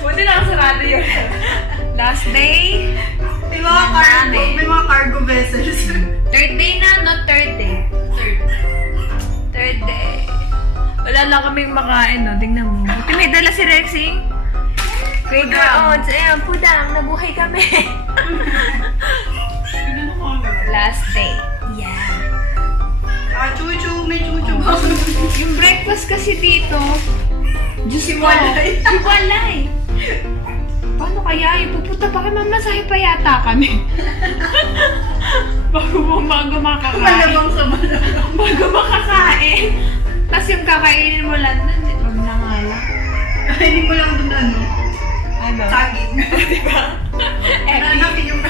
Buti nakasarado yun. Last day. May mga cargo vessels. Third day na, not third day. Third day. Wala lang kaming makain, no? Tingnan mo. Buti may dala si Rexing. Great odds. Ayan, pudang. Nabuhay kami. Last day. Yeah. Chuchu, may chuchu. Yung breakfast kasi dito, Diyos mo. Walay. Walay. Paano kaya? Pupunta pa kay mamasahe pa yata kami. bago makakain. Malabang sa malabang. Bago makakain. Tapos yung kakainin mo lang nun, wag na nga lang. Kainin mo lang dun ano. Ano? Saging. Diba? Nanak yung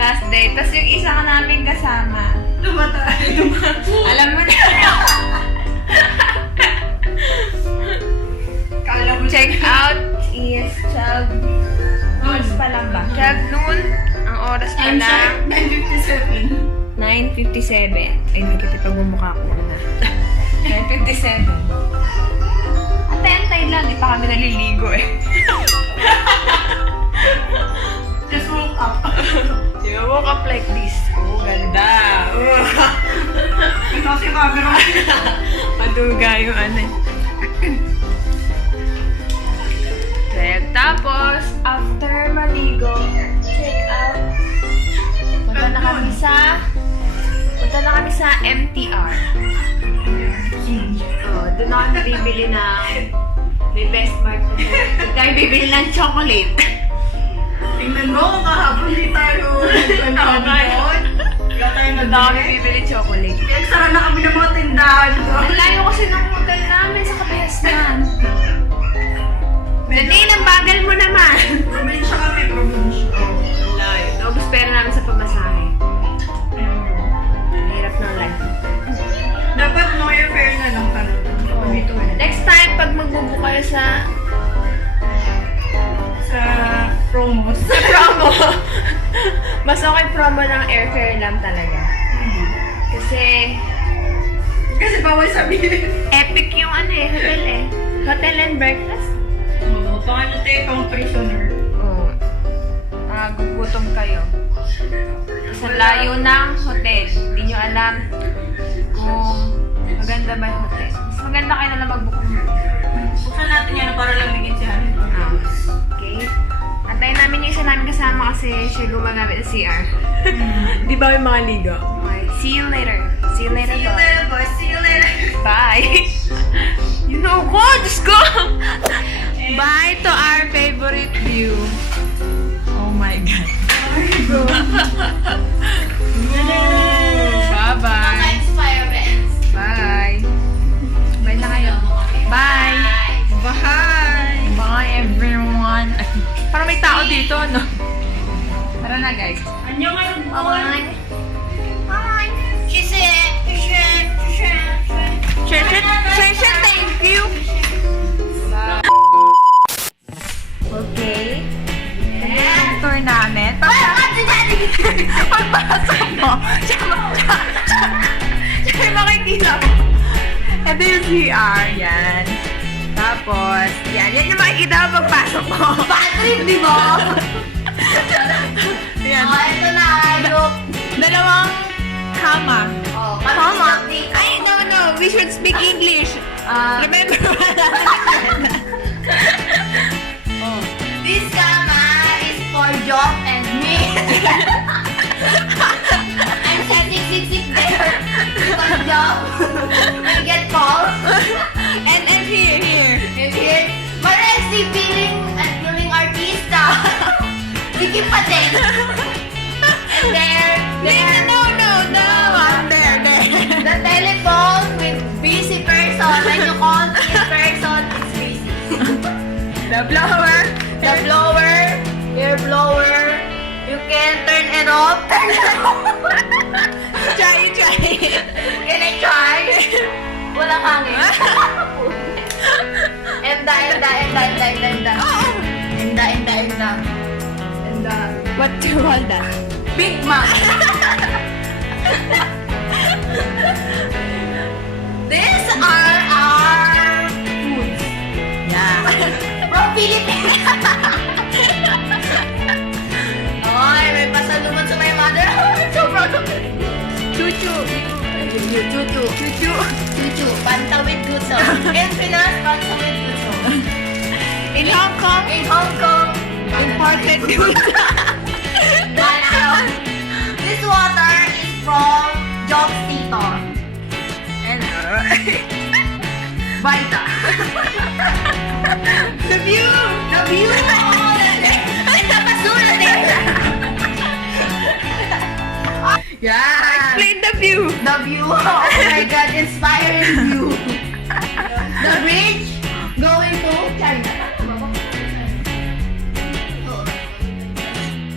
Last day. Tapos yung isa ka namin kasama. tumatay. Alam mo na. Kala mo Check out is 12 oras pa lang ba? 12 noon. Ang oras pa lang. 9:57. 9:57. Ay, nakikipag bumukha ko na. 9:57. Antay-antay lang. Di pa kami naliligo eh. Just woke up. You woke up like this. Oh, ganda. Ito si camera. Maduga yung ano eh. Tapos, after maligo, check out. Punta na kami sa MTR. Oh, doon na kami bibili ng may best mark na doon tayo bibili ng chocolate. Tingnan mo, kahapon di tayo nagkantaon. Kaya tayo Doon na kami bibili chocolate. Nagsara na kami ng mga tindahan. Ang layo kasi ng hotel namin sa Kabihasnan. Nadine, ang bagal mo naman. Probinsya kami, probinsya. Layo. Naubos pera namin sa pamasahe. Ang hirap ng life. Dapat no fare na lang para. Ito Next time, pag magbubook kayo sa promos. promo, mas okay promo ng airfare lang talaga. Kasi Kasi bawal sabihin. epic yung ano eh, hotel eh. Hotel and breakfast. Oo, paano tayo pang prisoner? Oo. Gugutom kayo. Sa layo ng hotel. Hindi nyo alam kung maganda ba yung hotel. Mas maganda kayo na lang mag-book mo. Buksan natin yan para lamigin si Hanin. Okay. Antayin namin yung isa namin kasama kasi siya gumagamit ng CR. Di ba yung mga ligo? Okay. See you later. See you later, See you boy. later, boys. See you later. Bye. You know ko, Diyos ko. Bye to our favorite view. Oh my God. Bye-bye. Bye. Bye na kayo. Bye. Bye. Bye everyone. Parang may tao dito, no? Tara na, guys. Annyeong Bye. Thank you. Okay. Ang tour namin. Pagpasok mo, siya makikita mo. Ito yung CR, yan. Tapos, yan yung makikita mo pagpasok mo. Patrick, di ba? Yan. Ito na, look. Dalawang kama. Oh, Kama? Ay, no. We should speak English. Remember This kama is for Job and me. I'm sending six there. Because Job will get calls. And here. And here, Maresi feeling artista. Vicky Patel. And there. No. I'm there. The telephone with busy person. When you call this person, it's busy. The blower. The blower, your blower, you can turn it off. Try. Can I try? Walang hangin. Enda. What do you call that? Big Mac. These are our foods. Yeah. Philippines! Ay, may pasalubot sa my mother. Oh, I'm so proud of it. Chuchu. Chuchu. Chuchu. Chuchu. Panta with gusto. In Pinas, panta with gusto. In Hong Kong, In Hong Kong, imported goods. Wow. This water is from Jobs Tito. Hello. Baita. The view. The view. Ay, napasulat eh. Yeah. Explain the view. The view. Oh my God, inspiring view. The bridge